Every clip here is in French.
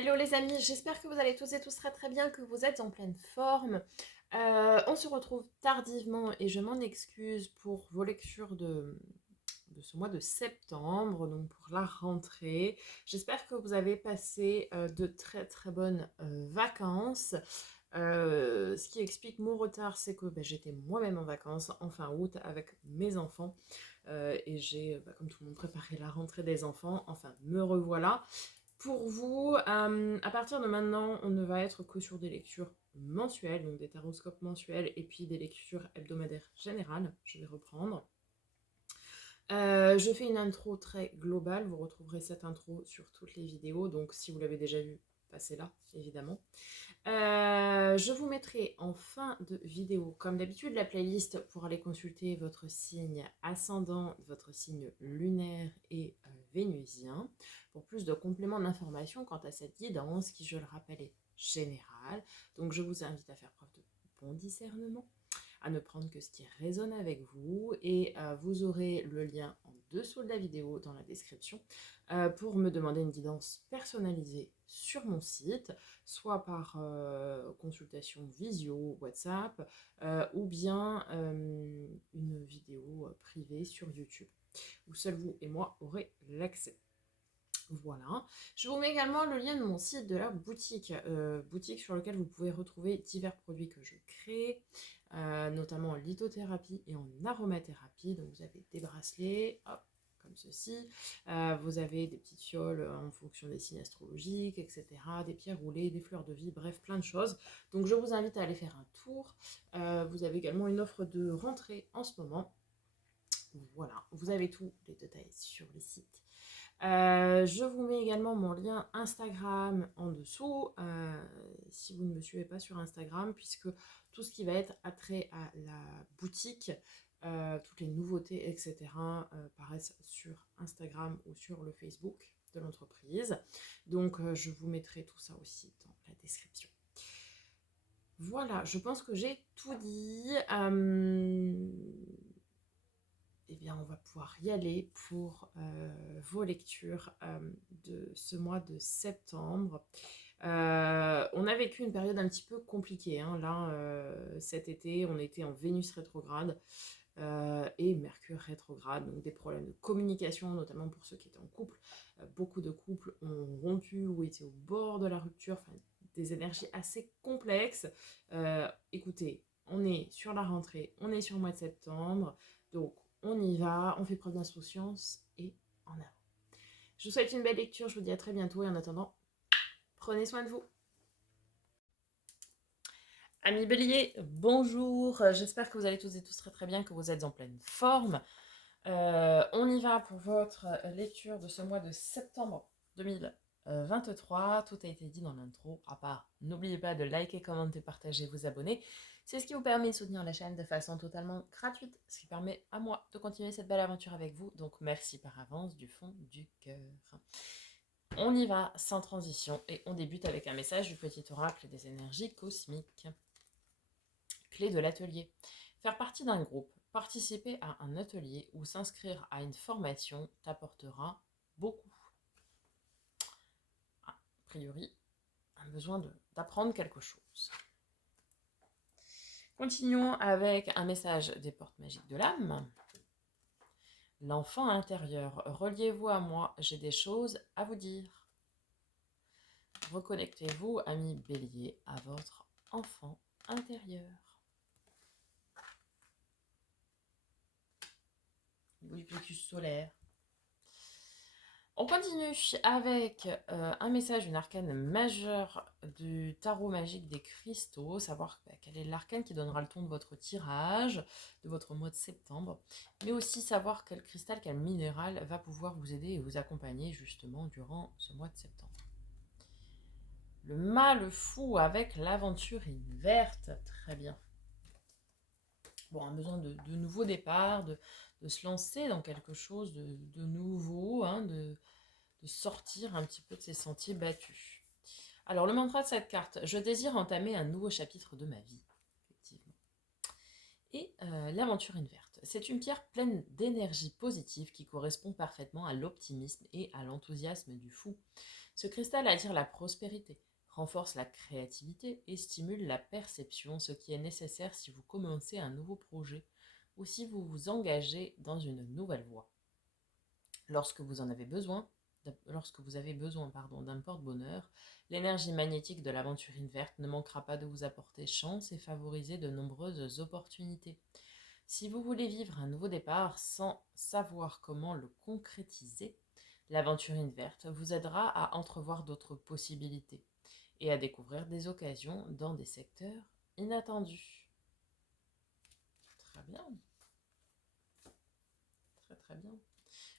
Hello les amis, j'espère que vous allez tous et tous très très bien, que vous êtes en pleine forme. On se retrouve tardivement et je m'en excuse pour vos lectures de ce mois de septembre, donc pour la rentrée. J'espère que vous avez passé de très très bonnes vacances. Ce qui explique mon retard, c'est que j'étais moi-même en vacances en fin août avec mes enfants et j'ai, comme tout le monde, préparé la rentrée des enfants. Enfin, me revoilà. Pour vous, à partir de maintenant, on ne va être que sur des lectures mensuelles, donc des taroscopes mensuels et puis des lectures hebdomadaires générales. Je vais reprendre. Je fais une intro très globale. Vous retrouverez cette intro sur toutes les vidéos. Donc, si vous l'avez déjà vue, passez là, évidemment. Je vous mettrai en fin de vidéo, comme d'habitude, la playlist pour aller consulter votre signe ascendant, votre signe lunaire et vénusien, pour plus de compléments d'information quant à cette guidance qui, je le rappelle, est générale. Donc je vous invite à faire preuve de bon discernement, à ne prendre que ce qui résonne avec vous, et vous aurez le lien en dessous de la vidéo dans la description pour me demander une guidance personnalisée sur mon site, soit par consultation visio, WhatsApp, ou bien une vidéo privée sur YouTube, où seul vous et moi aurez l'accès. Voilà. Je vous mets également le lien de mon site de la boutique, boutique sur lequel vous pouvez retrouver divers produits que je crée, notamment en lithothérapie et en aromathérapie. Donc vous avez des bracelets, hop, comme ceci. Vous avez des petites fioles en fonction des signes astrologiques, etc. Des pierres roulées, des fleurs de vie, bref, plein de choses. Donc je vous invite à aller faire un tour. Vous avez également une offre de rentrée en ce moment. Voilà, vous avez tous les détails sur le site. Je vous mets également mon lien Instagram en dessous, si vous ne me suivez pas sur Instagram, puisque tout ce qui va être attrait à la boutique, toutes les nouveautés, etc., paraissent sur Instagram ou sur le Facebook de l'entreprise. Donc je vous mettrai tout ça aussi dans la description. Voilà, je pense que j'ai tout dit. Eh bien, on va pouvoir y aller pour vos lectures de ce mois de septembre. On a vécu une période un petit peu compliquée, hein. Là, cet été, on était en Vénus rétrograde et Mercure rétrograde, donc des problèmes de communication, notamment pour ceux qui étaient en couple. Beaucoup de couples ont rompu ou étaient au bord de la rupture, enfin, des énergies assez complexes. Écoutez, on est sur la rentrée, on est sur le mois de septembre, donc on y va, on fait preuve d'insouciance et en avant. Je vous souhaite une belle lecture, je vous dis à très bientôt et en attendant, prenez soin de vous. Amis Bélier, bonjour, j'espère que vous allez tous et tous très très bien, que vous êtes en pleine forme. On y va pour votre lecture de ce mois de septembre 2023. Tout a été dit dans l'intro, à part n'oubliez pas de liker, commenter, partager, vous abonner. C'est ce qui vous permet de soutenir la chaîne de façon totalement gratuite, ce qui permet à moi de continuer cette belle aventure avec vous. Donc merci par avance du fond du cœur. On y va sans transition et on débute avec un message du petit oracle des énergies cosmiques. Clé de l'atelier. Faire partie d'un groupe, participer à un atelier ou s'inscrire à une formation t'apportera beaucoup. A priori, un besoin d'apprendre quelque chose. Continuons avec un message des portes magiques de l'âme. L'enfant intérieur, reliez-vous à moi, j'ai des choses à vous dire. Reconnectez-vous, ami Bélier, à votre enfant intérieur. Oui, plexus solaire. On continue avec un message, une arcane majeure du tarot magique des cristaux, savoir quel est l'arcane qui donnera le ton de votre tirage, de votre mois de septembre, mais aussi savoir quel cristal, quel minéral va pouvoir vous aider et vous accompagner justement durant ce mois de septembre. Le mâle fou avec l'aventurine verte, très bien. Bon, un besoin de nouveau départ, de se lancer dans quelque chose de nouveau, hein, de sortir un petit peu de ces sentiers battus. Alors, le mantra de cette carte, je désire entamer un nouveau chapitre de ma vie, effectivement. Et l'aventurine verte, c'est une pierre pleine d'énergie positive qui correspond parfaitement à l'optimisme et à l'enthousiasme du fou. Ce cristal attire la prospérité, renforce la créativité et stimule la perception, ce qui est nécessaire si vous commencez un nouveau projet ou si vous vous engagez dans une nouvelle voie. Lorsque vous en avez besoin, lorsque vous avez besoin d'un porte-bonheur, l'énergie magnétique de l'aventurine verte ne manquera pas de vous apporter chance et favoriser de nombreuses opportunités. Si vous voulez vivre un nouveau départ sans savoir comment le concrétiser, l'aventurine verte vous aidera à entrevoir d'autres possibilités et à découvrir des occasions dans des secteurs inattendus. Très bien, très très bien.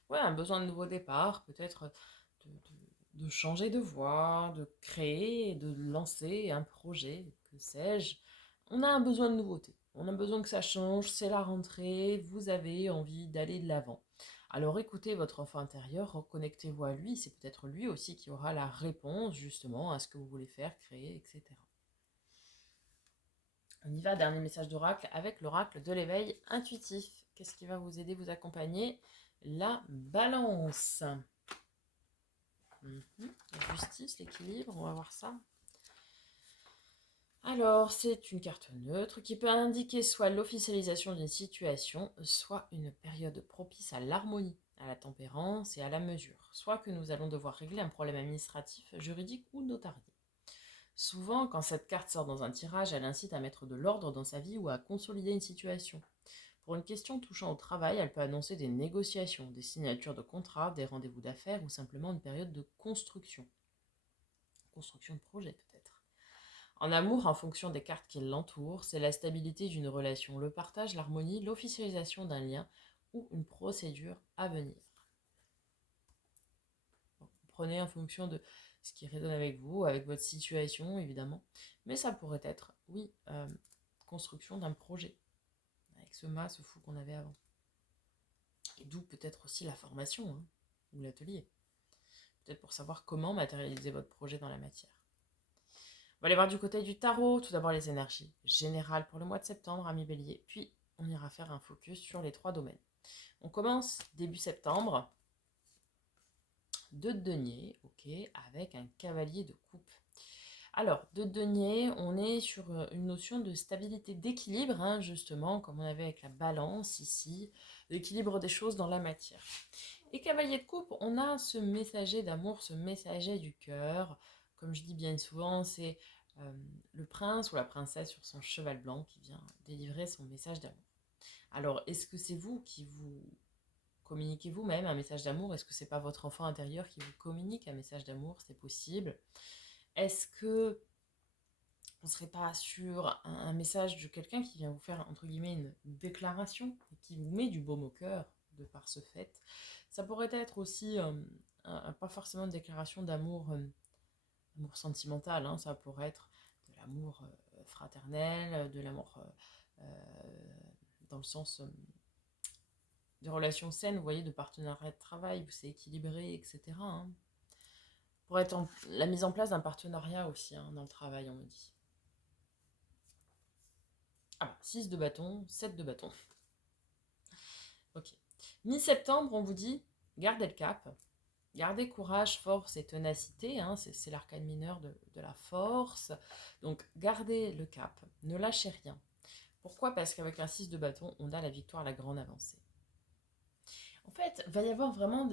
Ouais, un besoin de nouveau départ, peut-être de changer de voie, de créer, de lancer un projet, que sais-je. On a un besoin de nouveauté, on a besoin que ça change, c'est la rentrée, vous avez envie d'aller de l'avant. Alors écoutez votre enfant intérieur, reconnectez-vous à lui, c'est peut-être lui aussi qui aura la réponse justement à ce que vous voulez faire, créer, etc. On y va, dernier message d'oracle avec l'oracle de l'éveil intuitif. Qu'est-ce qui va vous aider, vous accompagner? La balance. La justice, l'équilibre, on va voir ça. Alors, c'est une carte neutre qui peut indiquer soit l'officialisation d'une situation, soit une période propice à l'harmonie, à la tempérance et à la mesure, soit que nous allons devoir régler un problème administratif, juridique ou notarié. Souvent, quand cette carte sort dans un tirage, elle incite à mettre de l'ordre dans sa vie ou à consolider une situation. Pour une question touchant au travail, elle peut annoncer des négociations, des signatures de contrats, des rendez-vous d'affaires ou simplement une période de construction. Construction de projet peut-être. En amour, en fonction des cartes qui l'entourent, c'est la stabilité d'une relation, le partage, l'harmonie, l'officialisation d'un lien ou une procédure à venir. Bon, prenez en fonction de ce qui résonne avec vous, avec votre situation évidemment, mais ça pourrait être, oui, construction d'un projet, avec ce mât, ce fou qu'on avait avant. Et d'où peut-être aussi la formation, hein, ou l'atelier. Peut-être pour savoir comment matérialiser votre projet dans la matière. On va aller voir du côté du tarot. Tout d'abord les énergies générales pour le mois de septembre, amis bélier. Puis on ira faire un focus sur les 3 domaines. On commence début septembre. 2 de denier, ok, avec un cavalier de coupe. Alors, 2 de denier, on est sur une notion de stabilité, d'équilibre, hein, justement, comme on avait avec la balance ici, l'équilibre des choses dans la matière. Et cavalier de coupe, on a ce messager d'amour, ce messager du cœur. Comme je dis bien souvent, c'est le prince ou la princesse sur son cheval blanc qui vient délivrer son message d'amour. Alors, est-ce que c'est vous qui vous communiquez vous-même un message d'amour? Est-ce que c'est pas votre enfant intérieur qui vous communique un message d'amour? C'est possible. Est-ce que on ne serait pas sur un message de quelqu'un qui vient vous faire, entre guillemets, une déclaration et qui vous met du baume au cœur de par ce fait? Ça pourrait être aussi, pas forcément une déclaration d'amour, amour sentimental, hein, ça pourrait être de l'amour fraternel, de l'amour dans le sens de relations saines, vous voyez, de partenariat de travail, où c'est équilibré, etc. Hein. Pour être la mise en place d'un partenariat aussi, hein, dans le travail, on me dit. Ah, 6 de bâton, 7 de bâton. Ok. Mi-septembre, on vous dit, gardez le cap, gardez courage, force et ténacité, hein, c'est l'arcane mineur de la force. Donc, gardez le cap, ne lâchez rien. Pourquoi? Parce qu'avec un 6 de bâton, on a la victoire, la grande avancée. En fait, il va y avoir vraiment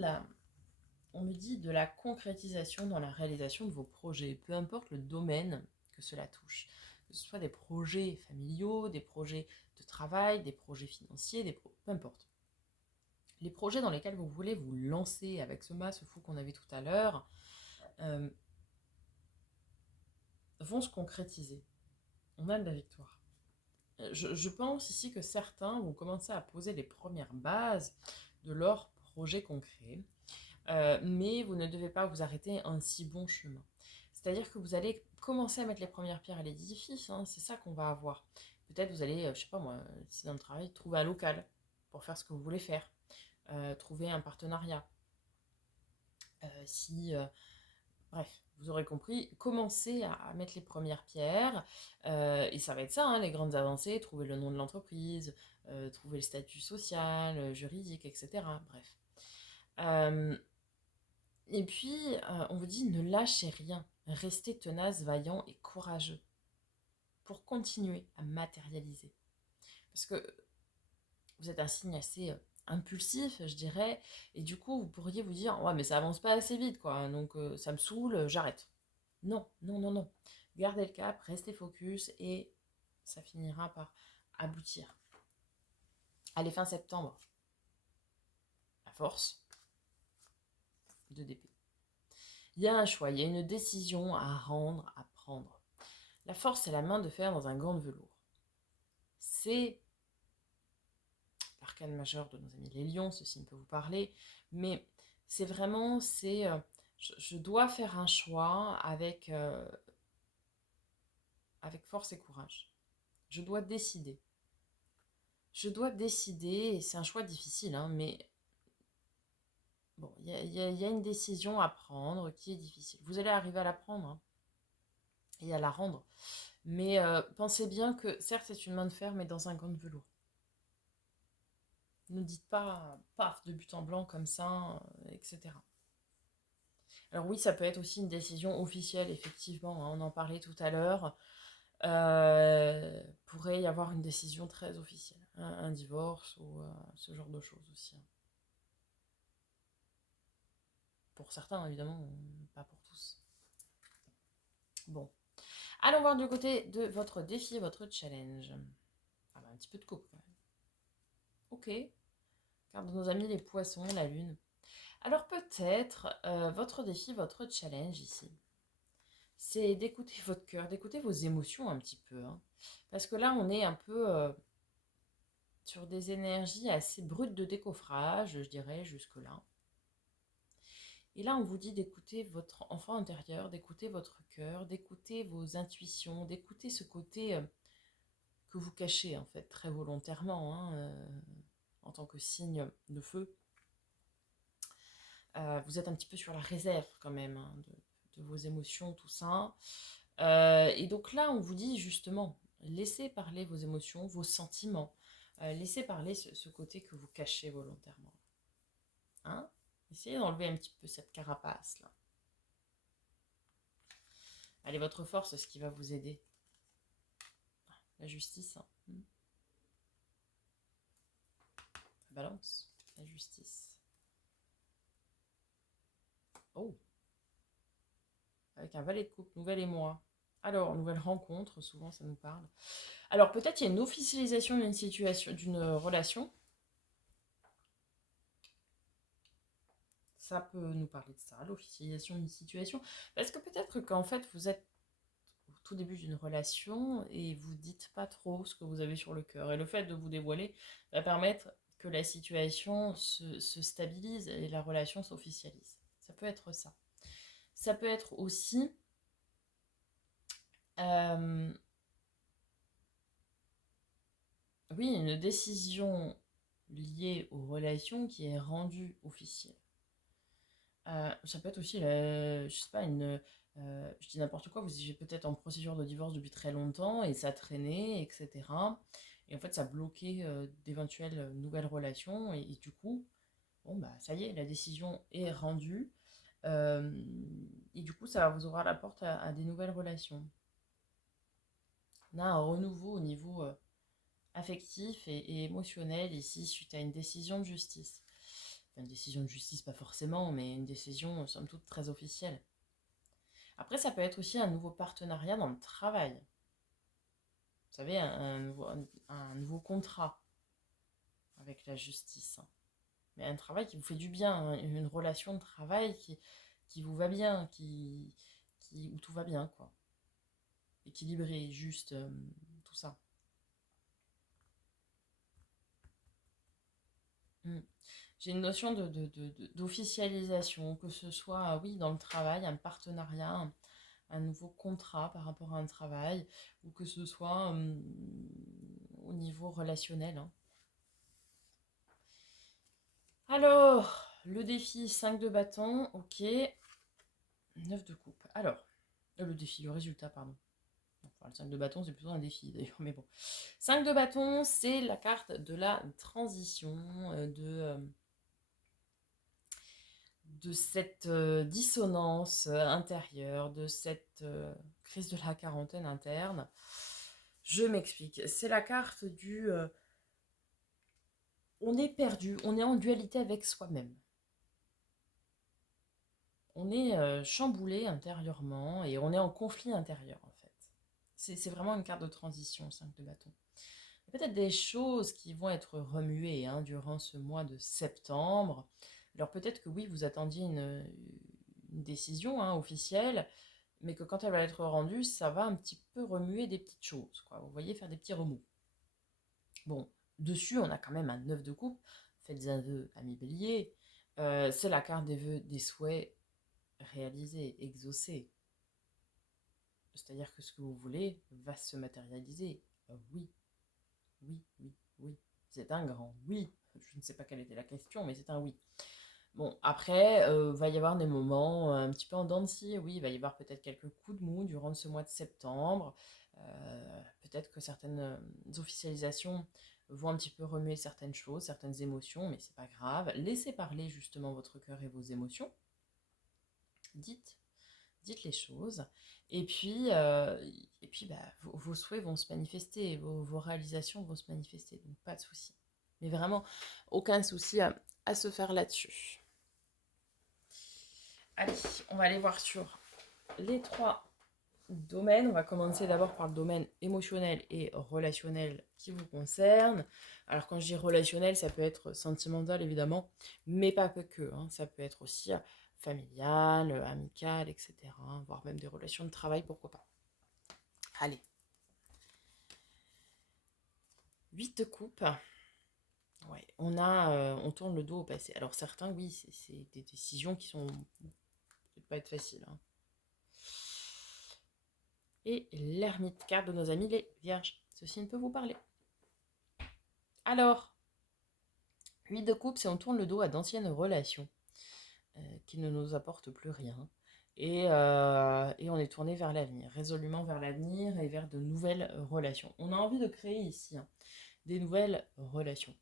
on me dit, de la concrétisation dans la réalisation de vos projets, peu importe le domaine que cela touche. Que ce soit des projets familiaux, des projets de travail, des projets financiers, peu importe. Les projets dans lesquels vous voulez vous lancer avec ce mât, ce fou qu'on avait tout à l'heure, vont se concrétiser. On a de la victoire. Je pense ici que certains vont commencer à poser les premières bases de leur projet concret, mais vous ne devez pas vous arrêter un si bon chemin. C'est-à-dire que vous allez commencer à mettre les premières pierres à l'édifice, hein, c'est ça qu'on va avoir. Peut-être vous allez, je sais pas moi, si dans le travail, trouver un local pour faire ce que vous voulez faire, trouver un partenariat. Bref, vous aurez compris, commencez à mettre les premières pierres, et ça va être ça, hein, les grandes avancées, trouver le nom de l'entreprise, trouver le statut social, juridique, etc. Bref. Et puis, on vous dit ne lâchez rien. Restez tenace, vaillant et courageux pour continuer à matérialiser. Parce que vous êtes un signe assez impulsif, je dirais, et du coup, vous pourriez vous dire, ouais, mais ça avance pas assez vite, quoi, donc ça me saoule, j'arrête. Non, non, non, non. Gardez le cap, restez focus, et ça finira par aboutir. Allez, fin septembre, la force de d'épée. Il y a un choix, il y a une décision à rendre, à prendre. La force, c'est la main de fer dans un gant de velours. C'est l'arcane majeur de nos amis les lions, ceci ne peut vous parler, mais c'est vraiment, je dois faire un choix avec force et courage. Je dois décider. Je dois décider, et c'est un choix difficile, hein, mais bon, il y a une décision à prendre qui est difficile. Vous allez arriver à la prendre hein, et à la rendre, mais pensez bien que certes c'est une main de fer, mais dans un gant de velours. Ne dites pas paf de but en blanc comme ça, etc. Alors oui, ça peut être aussi une décision officielle, effectivement, hein, on en parlait tout à l'heure. Pourrait y avoir une décision très officielle, un divorce ou ce genre de choses aussi. Hein. Pour certains, évidemment, pas pour tous. Bon. Allons voir du côté de votre défi, votre challenge. Ah bah, un petit peu de coupe quand même. Ok. Car de nos amis les poissons, la lune. Alors peut-être votre défi, votre challenge ici, c'est d'écouter votre cœur, d'écouter vos émotions un petit peu. Hein. Parce que là, on est un peu sur des énergies assez brutes de décoffrage, je dirais, jusque-là. Et là, on vous dit d'écouter votre enfant intérieur, d'écouter votre cœur, d'écouter vos intuitions, d'écouter ce côté que vous cachez, en fait, très volontairement, hein, en tant que signe de feu. Vous êtes un petit peu sur la réserve, quand même, hein, de vos émotions, tout ça. Et donc là, on vous dit justement, laissez parler vos émotions, vos sentiments. Laissez parler ce côté que vous cachez volontairement. Hein? Essayez d'enlever un petit peu cette carapace là. Allez, votre force, c'est ce qui va vous aider. La justice. Hein. La balance. La justice. Oh. Avec un valet de coupe, nouvelle émoi. Alors, nouvelle rencontre, souvent ça nous parle. Alors, peut-être il y a une officialisation d'une situation, d'une relation. Ça peut nous parler de ça, l'officialisation d'une situation. Parce que peut-être qu'en fait, vous êtes au tout début d'une relation et vous dites pas trop ce que vous avez sur le cœur. Et le fait de vous dévoiler va permettre que la situation se stabilise et la relation s'officialise. Ça peut être ça. Ça peut être aussi oui, une décision liée aux relations qui est rendue officielle. Ça peut être aussi, je sais pas, je dis n'importe quoi, vous êtes peut-être en procédure de divorce depuis très longtemps et ça traînait, etc. Et en fait, ça bloquait d'éventuelles nouvelles relations et du coup, bon bah ça y est, la décision est rendue et du coup, ça vous ouvrir la porte à des nouvelles relations. On a un renouveau au niveau affectif et émotionnel ici suite à une décision de justice. Enfin, une décision de justice, pas forcément, mais une décision, somme toute, très officielle. Après, ça peut être aussi un nouveau partenariat dans le travail. Vous savez, un nouveau contrat avec la justice. Mais un travail qui vous fait du bien, hein, une relation de travail qui vous va bien, où tout va bien, quoi. Équilibré, juste, tout ça. Mm. J'ai une notion d'officialisation, que ce soit, oui, dans le travail, un partenariat, un nouveau contrat par rapport à un travail, ou que ce soit au niveau relationnel. Hein. Alors, le défi 5 de bâton, ok. 9 de coupe. Alors, le défi, le résultat, pardon. Enfin, le 5 de bâton, c'est plutôt un défi d'ailleurs, mais bon. 5 de bâton, c'est la carte de la transition, de cette dissonance intérieure, de cette crise de la quarantaine interne. Je m'explique. C'est la carte du on est perdu, on est en dualité avec soi-même. On est chamboulé intérieurement et on est en conflit intérieur en fait. C'est vraiment une carte de transition, 5 de bâton. Il y a peut-être des choses qui vont être remuées durant ce mois de septembre. Alors peut-être que oui, vous attendiez une décision officielle, mais que quand elle va être rendue, ça va un petit peu remuer des petites choses, quoi. Vous voyez, faire des petits remous. Bon, dessus, on a quand même un 9 de coupe. Faites un vœu, ami bélier. C'est la carte des vœux, des souhaits réalisés, exaucés. C'est-à-dire que ce que vous voulez va se matérialiser. Oui, oui, oui, oui. C'est un grand oui. Je ne sais pas quelle était la question, mais c'est un oui. Bon, après, va y avoir des moments un petit peu en dents de scie. Oui, il va y avoir peut-être quelques coups de mou durant ce mois de septembre. Peut-être que certaines officialisations vont un petit peu remuer certaines choses, certaines émotions, mais c'est pas grave. Laissez parler justement votre cœur et vos émotions. Dites les choses. Et puis vos souhaits vont se manifester, vos réalisations vont se manifester, donc pas de souci. Mais vraiment, aucun souci à se faire là-dessus. Allez, on va aller voir sur les 3 domaines. On va commencer d'abord par le domaine émotionnel et relationnel qui vous concerne. Alors quand je dis relationnel, ça peut être sentimental évidemment, mais pas que. Ça peut être aussi familial, amical, etc. Voire même des relations de travail, pourquoi pas. Allez. 8 de coupe. Ouais, on tourne le dos au passé. Alors certains, oui, c'est des décisions qui sont peut-être pas être faciles. Et l'ermite, carte de nos amis les vierges. Ceci ne peut vous parler. Alors, 8 de coupe, c'est on tourne le dos à d'anciennes relations qui ne nous apportent plus rien. Et on est tourné vers l'avenir, résolument vers l'avenir et vers de nouvelles relations. On a envie de créer ici des nouvelles relations.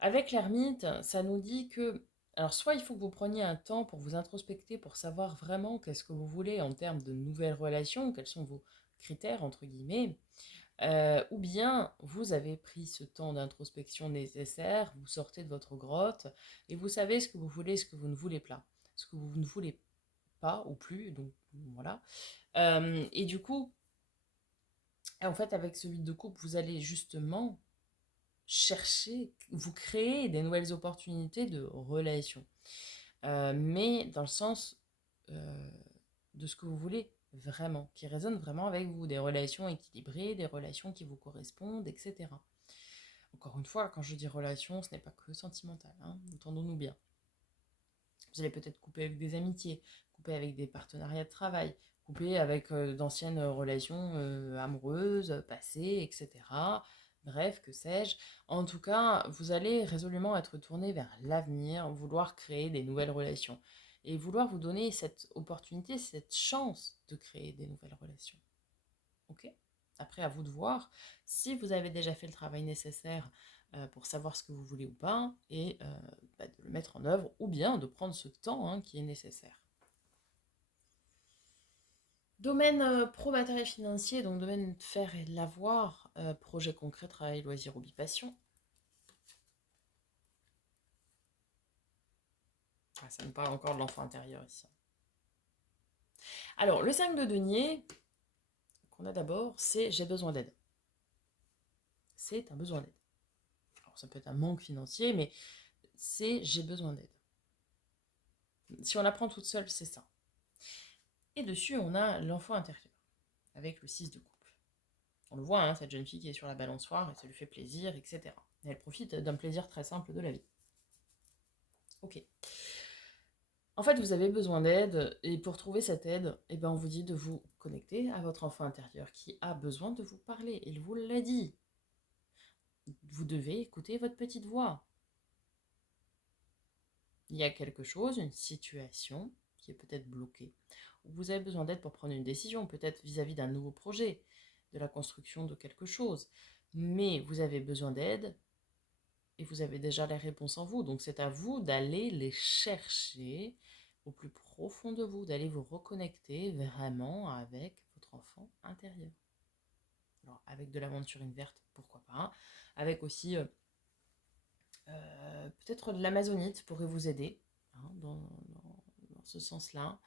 Avec l'ermite, ça nous dit que, alors soit il faut que vous preniez un temps pour vous introspecter, pour savoir vraiment qu'est-ce que vous voulez en termes de nouvelles relations, quels sont vos critères, entre guillemets, ou bien vous avez pris ce temps d'introspection nécessaire, vous sortez de votre grotte et vous savez ce que vous voulez, ce que vous ne voulez pas, ce que vous ne voulez pas ou plus, donc voilà. Et du coup, en fait, avec ce 8 de coupe, vous allez justement chercher, vous créer des nouvelles opportunités de relations, mais dans le sens de ce que vous voulez vraiment, qui résonnent vraiment avec vous, des relations équilibrées, des relations qui vous correspondent, etc. Encore une fois, quand je dis relation, ce n'est pas que sentimental, entendons-nous bien. Vous allez peut-être couper avec des amitiés, couper avec des partenariats de travail, couper avec d'anciennes relations amoureuses, passées, etc. Bref, que sais-je. En tout cas, vous allez résolument être tourné vers l'avenir, vouloir créer des nouvelles relations et vouloir vous donner cette opportunité, cette chance de créer des nouvelles relations. Ok ? Après, à vous de voir si vous avez déjà fait le travail nécessaire pour savoir ce que vous voulez ou pas et de le mettre en œuvre ou bien de prendre ce temps qui est nécessaire. Domaine pro-matériel financier, donc domaine de faire et de l'avoir, projet concret, travail, loisirs, hobby, passion. Ah, ça me parle encore de l'enfant intérieur ici. Alors, le 5 de denier, qu'on a d'abord, c'est j'ai besoin d'aide. C'est un besoin d'aide. Alors, ça peut être un manque financier, mais c'est j'ai besoin d'aide. Si on la prend toute seule, c'est ça. Et dessus, on a l'enfant intérieur, avec le 6 de coupe. On le voit, cette jeune fille qui est sur la balançoire, et ça lui fait plaisir, etc. Et elle profite d'un plaisir très simple de la vie. Ok. En fait, vous avez besoin d'aide, et pour trouver cette aide, on vous dit de vous connecter à votre enfant intérieur qui a besoin de vous parler. Il vous l'a dit. Vous devez écouter votre petite voix. Il y a quelque chose, une situation qui est peut-être bloquée. Vous avez besoin d'aide pour prendre une décision, peut-être vis-à-vis d'un nouveau projet, de la construction de quelque chose. Mais vous avez besoin d'aide et vous avez déjà les réponses en vous. Donc c'est à vous d'aller les chercher au plus profond de vous, d'aller vous reconnecter vraiment avec votre enfant intérieur. Alors avec de l'aventurine verte, pourquoi pas. Avec aussi peut-être de l'amazonite pourrait vous aider hein, dans ce sens-là.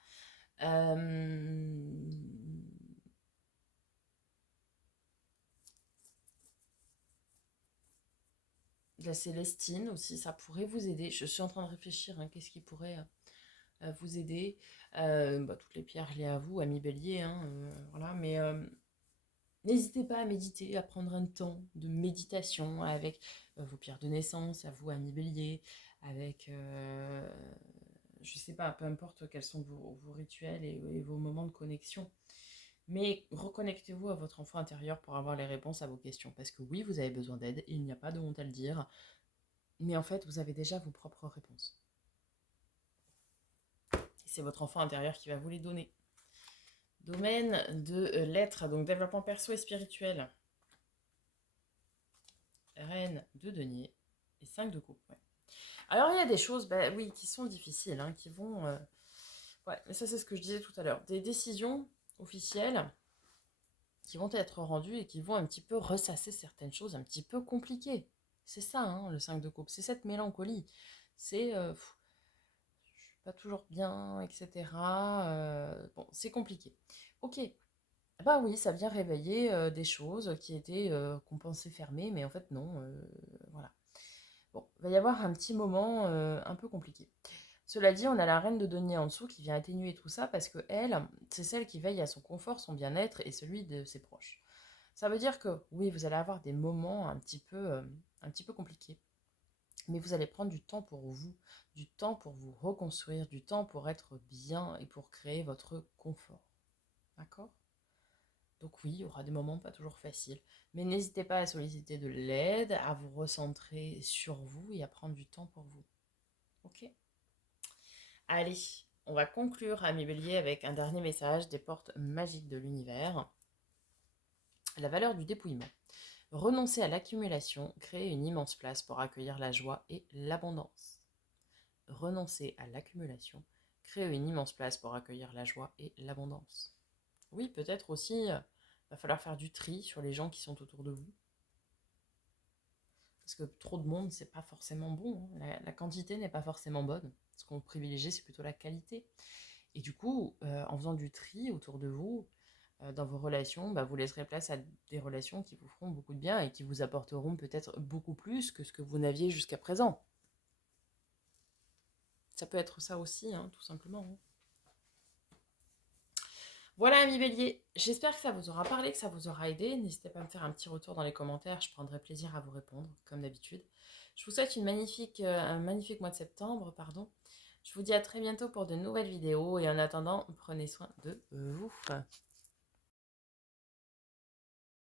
De la célestine aussi, ça pourrait vous aider. Je suis en train de réfléchir, hein, qu'est-ce qui pourrait vous aider. Toutes les pierres liées à vous, amis bélier, hein, voilà, mais n'hésitez pas à méditer, à prendre un temps de méditation avec vos pierres de naissance, à vous, amis bélier, avec, je sais pas, peu importe quels sont vos rituels et vos moments de connexion. Mais reconnectez-vous à votre enfant intérieur pour avoir les réponses à vos questions. Parce que oui, vous avez besoin d'aide, il n'y a pas de honte à le dire. Mais en fait, vous avez déjà vos propres réponses. Et c'est votre enfant intérieur qui va vous les donner. Domaine de l'être, donc développement perso et spirituel. Reine de denier et 5 de coupe. Ouais. Alors il y a des choses, oui, qui sont difficiles, hein, qui vont... Ouais, mais ça c'est ce que je disais tout à l'heure. Des décisions officielles qui vont être rendues et qui vont un petit peu ressasser certaines choses un petit peu compliquées. C'est ça, hein, le 5 de coupe. C'est cette mélancolie. C'est... je suis pas toujours bien, etc. Bon, c'est compliqué. Ok. Bah oui, ça vient réveiller des choses qui étaient qu'on pensait fermées, mais en fait non. Voilà. Bon, il va y avoir un petit moment un peu compliqué. Cela dit, on a la reine de denier en dessous qui vient atténuer tout ça parce que elle, c'est celle qui veille à son confort, son bien-être et celui de ses proches. Ça veut dire que oui, vous allez avoir des moments un petit peu compliqués, mais vous allez prendre du temps pour vous, du temps pour vous reconstruire, du temps pour être bien et pour créer votre confort. D'accord ? Donc oui, il y aura des moments pas toujours faciles, mais n'hésitez pas à solliciter de l'aide, à vous recentrer sur vous et à prendre du temps pour vous. Ok ? Allez, on va conclure, amis bélier, avec un dernier message des portes magiques de l'univers. La valeur du dépouillement. Renoncer à l'accumulation, créer une immense place pour accueillir la joie et l'abondance. Renoncer à l'accumulation, créer une immense place pour accueillir la joie et l'abondance. Oui, peut-être aussi, va falloir faire du tri sur les gens qui sont autour de vous. Parce que trop de monde, c'est pas forcément bon. Hein. La quantité n'est pas forcément bonne. Ce qu'on privilégie, c'est plutôt la qualité. Et du coup, en faisant du tri autour de vous, dans vos relations, vous laisserez place à des relations qui vous feront beaucoup de bien et qui vous apporteront peut-être beaucoup plus que ce que vous n'aviez jusqu'à présent. Ça peut être ça aussi, hein, tout simplement. Hein. Voilà, amis bélier, j'espère que ça vous aura parlé, que ça vous aura aidé. N'hésitez pas à me faire un petit retour dans les commentaires, je prendrai plaisir à vous répondre, comme d'habitude. Je vous souhaite un magnifique mois de septembre, pardon. Je vous dis à très bientôt pour de nouvelles vidéos et en attendant, prenez soin de vous.